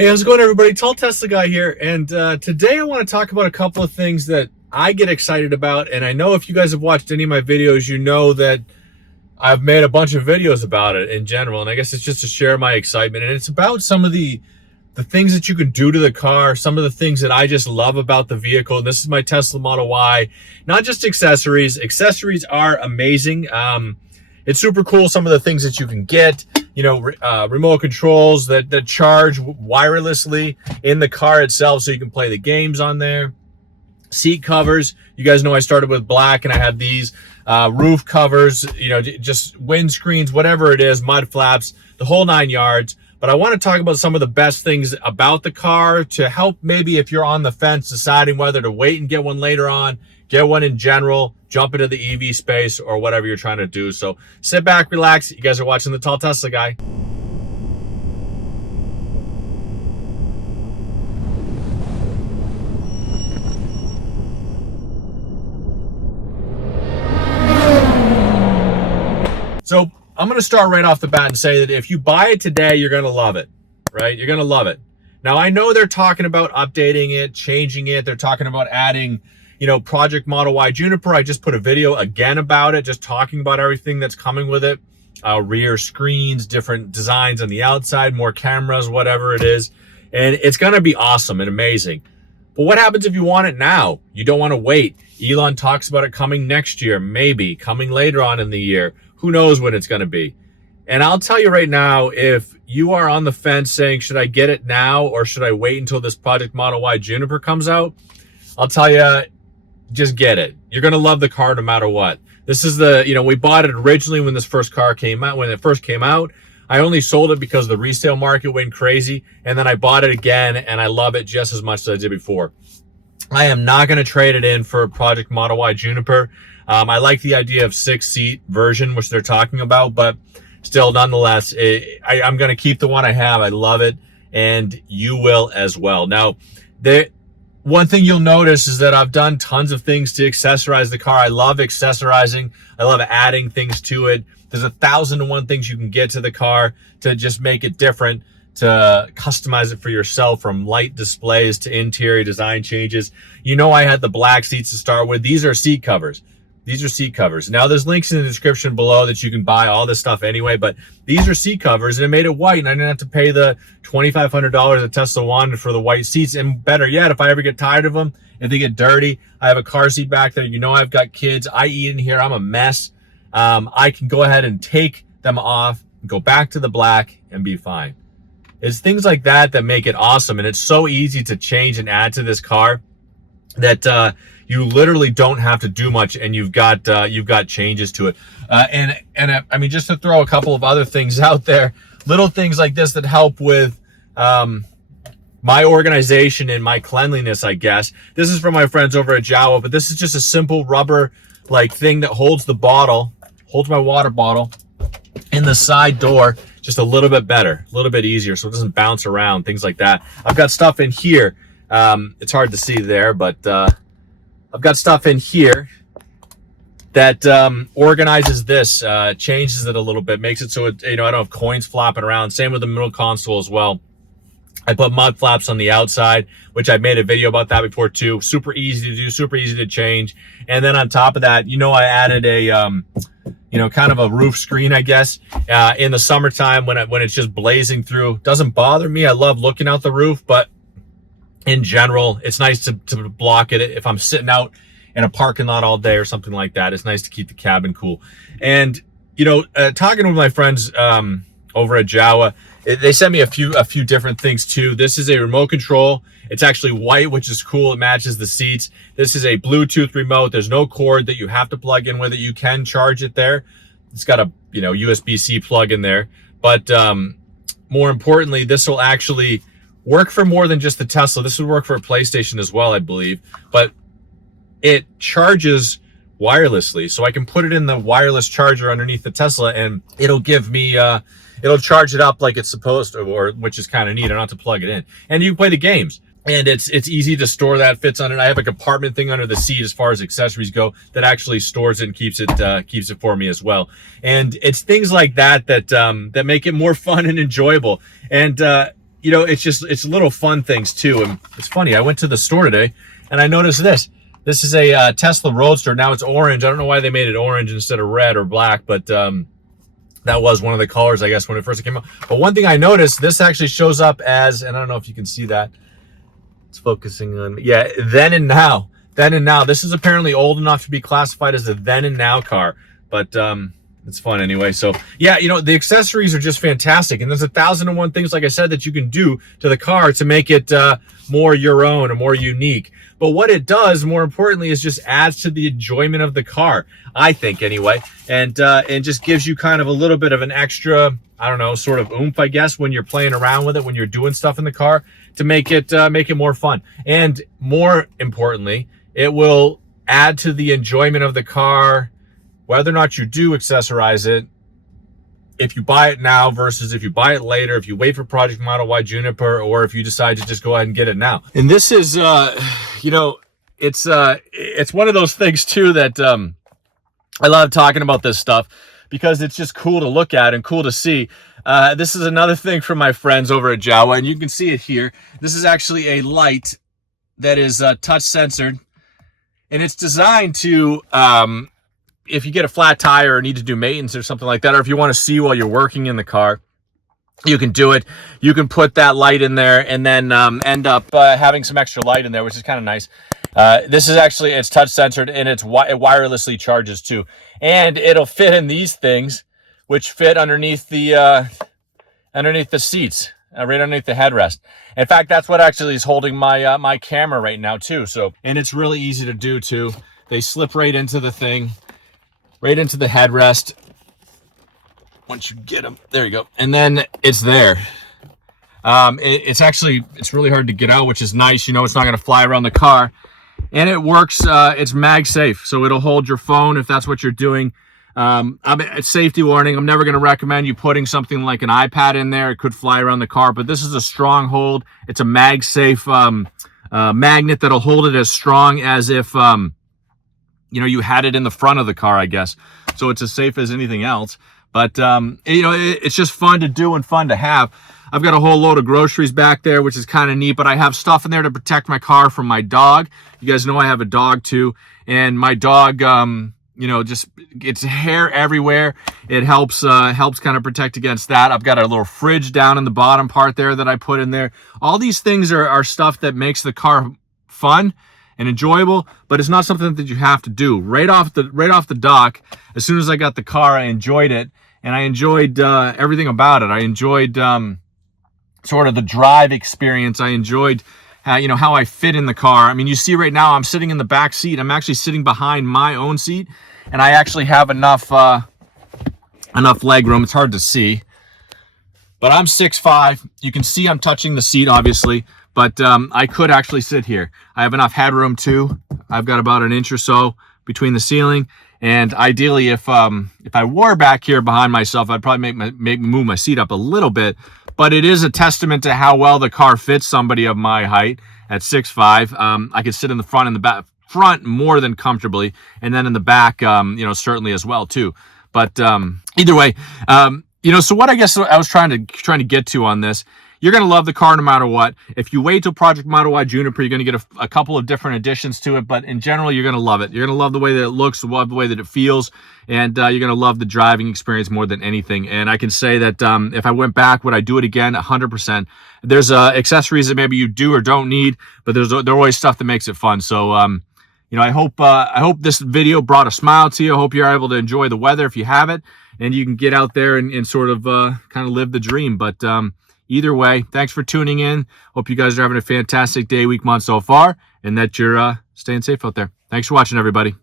Hey, how's it going, everybody? Tall Tesla guy here, and today I want to talk about a couple of things that I get excited about. And I know if you guys have watched any of my videos, you know that I've made a bunch of videos about it in general, and I guess it's just to share my excitement. And it's about some of the things that you can do to the car, some of the things that I just love about the vehicle. And this is my Tesla Model Y, not just accessories. Accessories are amazing. It's super cool, some of the things that you can get, you know, remote controls that charge wirelessly in the car itself, so you can play the games on there. Seat covers, you guys know I started with black, and I have these roof covers, you know, just windscreens, whatever it is, mud flaps, the whole 9 yards. But I want to talk about some of the best things about the car to help maybe if you're on the fence deciding whether to wait and get one later on, get one in general, jump into the EV space, or whatever you're trying to do. So sit back, relax. You guys are watching the Tall Tesla guy. So I'm going to start right off the bat and say that if you buy it today, you're going to love it, right? You're going to love it. Now, I know they're talking about updating it, changing it. They're talking about adding, you know, Project Model Y Juniper. I just put a video again about it, just talking about everything that's coming with it. Rear screens, different designs on the outside, more cameras, whatever it is. And it's going to be awesome and amazing. But what happens if you want it now? You don't want to wait. Elon talks about it coming next year, maybe coming later on in the year. Who knows when it's going to be? And I'll tell you right now, if you are on the fence saying, should I get it now or should I wait until this Project Model Y Juniper comes out? I'll tell you, just get it. You're going to love the car no matter what. This is the, you know, we bought it originally when this first car came out. When it first came out, I only sold it because the resale market went crazy. And then I bought it again, and I love it just as much as I did before. I am not going to trade it in for a Project Model Y Juniper. I like the idea of 6-seat version, which they're talking about, but still, nonetheless, I'm going to keep the one I have. I love it, and you will as well. Now, one thing you'll notice is that I've done tons of things to accessorize the car. I love accessorizing. I love adding things to it. There's 1,001 things you can get to the car to just make it different, to customize it for yourself, from light displays to interior design changes. You know, I had the black seats to start with. These are seat covers. These are seat covers. Now, there's links in the description below that you can buy all this stuff anyway, but these are seat covers, and it made it white, and I didn't have to pay the $2,500 that Tesla wanted for the white seats. And better yet, if I ever get tired of them, if they get dirty, I have a car seat back there. You know, I've got kids. I eat in here. I'm a mess. I can go ahead and take them off, go back to the black, and be fine. It's things like that that make it awesome, and it's so easy to change and add to this car that you literally don't have to do much, and you've got changes to it. And I mean, just to throw a couple of other things out there, little things like this that help with my organization and my cleanliness, I guess. This is from my friends over at Jowua, but this is just a simple rubber like thing that holds the bottle, holds my water bottle in the side door just a little bit better, a little bit easier, so it doesn't bounce around, things like that. I've got stuff in here. It's hard to see there, but I've got stuff in here that organizes this, changes it a little bit, makes it so it, you know, I don't have coins flopping around. Same with the middle console as well. I put mud flaps on the outside, which I made a video about that before too. Super easy to do, super easy to change. And then on top of that, you know, I added a, you know, kind of a roof screen, I guess, in the summertime when it's just blazing through. Doesn't bother me. I love looking out the roof, but in general, it's nice to block it if I'm sitting out in a parking lot all day or something like that. It's nice to keep the cabin cool. And, you know, talking with my friends over at Jowua, they sent me a few different things too. This is a remote control. It's actually white, which is cool. It matches the seats. This is a Bluetooth remote. There's no cord that you have to plug in with it. You can charge it there. It's got a, you know, USB-C plug in there. But more importantly, this will actually work for more than just the Tesla. This would work for a PlayStation as well, I believe. But it charges wirelessly, so I can put it in the wireless charger underneath the Tesla, and it'll give me it'll charge it up like it's supposed to, or which is kind of neat. I don't have to plug it in, and you can play the games. And it's easy to store that, fits on it. I have a compartment thing under the seat as far as accessories go that actually stores it and keeps it for me as well. And it's things like that that make it more fun and enjoyable. And you know, it's little fun things too. And it's funny, I went to the store today and I noticed this. This is a Tesla Roadster. Now it's orange. I don't know why they made it orange instead of red or black, but that was one of the colors, I guess, when it first came out. But one thing I noticed, this actually shows up as, and I don't know if you can see that. It's focusing on, yeah, then and now. Then and now. This is apparently old enough to be classified as a then and now car. But it's fun anyway. So yeah, you know, the accessories are just fantastic, and there's 1,001 things, like I said, that you can do to the car to make it more your own or more unique. But what it does, more importantly, is just adds to the enjoyment of the car, I think anyway, and just gives you kind of a little bit of an extra, I don't know, sort of oomph, I guess, when you're playing around with it, when you're doing stuff in the car, to make it more fun. And more importantly, it will add to the enjoyment of the car, whether or not you do accessorize it, if you buy it now versus if you buy it later, if you wait for Project Model Y Juniper, or if you decide to just go ahead and get it now. And this is, you know, it's one of those things too that I love talking about this stuff because it's just cool to look at and cool to see. This is another thing from my friends over at Jowua, and you can see it here. This is actually a light that is touch sensored, and it's designed to, if you get a flat tire or need to do maintenance or something like that, or if you want to see while you're working in the car, you can do it. You can put that light in there and then end up having some extra light in there, which is kind of nice. This is actually, it's touch sensored, and it wirelessly charges too. And it'll fit in these things, which fit underneath the seats, right underneath the headrest. In fact, that's what actually is holding my my camera right now too. So, and it's really easy to do too. They slip right into the thing, right into the headrest. Once you get them, there you go, and then it's there. It's really hard to get out, which is nice. You know, it's not going to fly around the car, and it works. It's mag safe, so it'll hold your phone if that's what you're doing. It's safety warning. I'm never going to recommend you putting something like an iPad in there. It could fly around the car, but this is a strong hold. It's a mag safe magnet that'll hold it as strong as if you know, you had it in the front of the car, I guess. So it's as safe as anything else. But, you know, it's just fun to do and fun to have. I've got a whole load of groceries back there, which is kind of neat, but I have stuff in there to protect my car from my dog. You guys know I have a dog too. And my dog, you know, just gets hair everywhere. It helps kind of protect against that. I've got a little fridge down in the bottom part there that I put in there. All these things are stuff that makes the car fun and enjoyable, but it's not something that you have to do. Right off the dock, as soon as I got the car, I enjoyed it, and I enjoyed everything about it. I enjoyed sort of the drive experience. I enjoyed you know, how I fit in the car. I mean, you see right now I'm sitting in the back seat. I'm actually sitting behind my own seat, and I actually have enough leg room. It's hard to see, but I'm 6'5". You can see I'm touching the seat, obviously. But I could actually sit here. I have enough headroom too. I've got about an inch or so between the ceiling. And ideally, if I were back here behind myself, I'd probably move my seat up a little bit. But it is a testament to how well the car fits somebody of my height at 6'5". I could sit in the front and the back, front more than comfortably, and then in the back, you know, certainly as well too. But either way, you know, so what I guess I was trying to get to on this. You're going to love the car no matter what. If you wait till Project Model Y Juniper, you're going to get a couple of different additions to it, but in general, you're going to love it. You're going to love the way that it looks, love the way that it feels, and you're going to love the driving experience more than anything. And I can say that if I went back, would I do it again? 100%. There's accessories that maybe you do or don't need, but there's always stuff that makes it fun. So, you know, I hope this video brought a smile to you. I hope you're able to enjoy the weather if you have it, and you can get out there and sort of kind of live the dream. But either way, thanks for tuning in. Hope you guys are having a fantastic day, week, month so far, and that you're staying safe out there. Thanks for watching, everybody.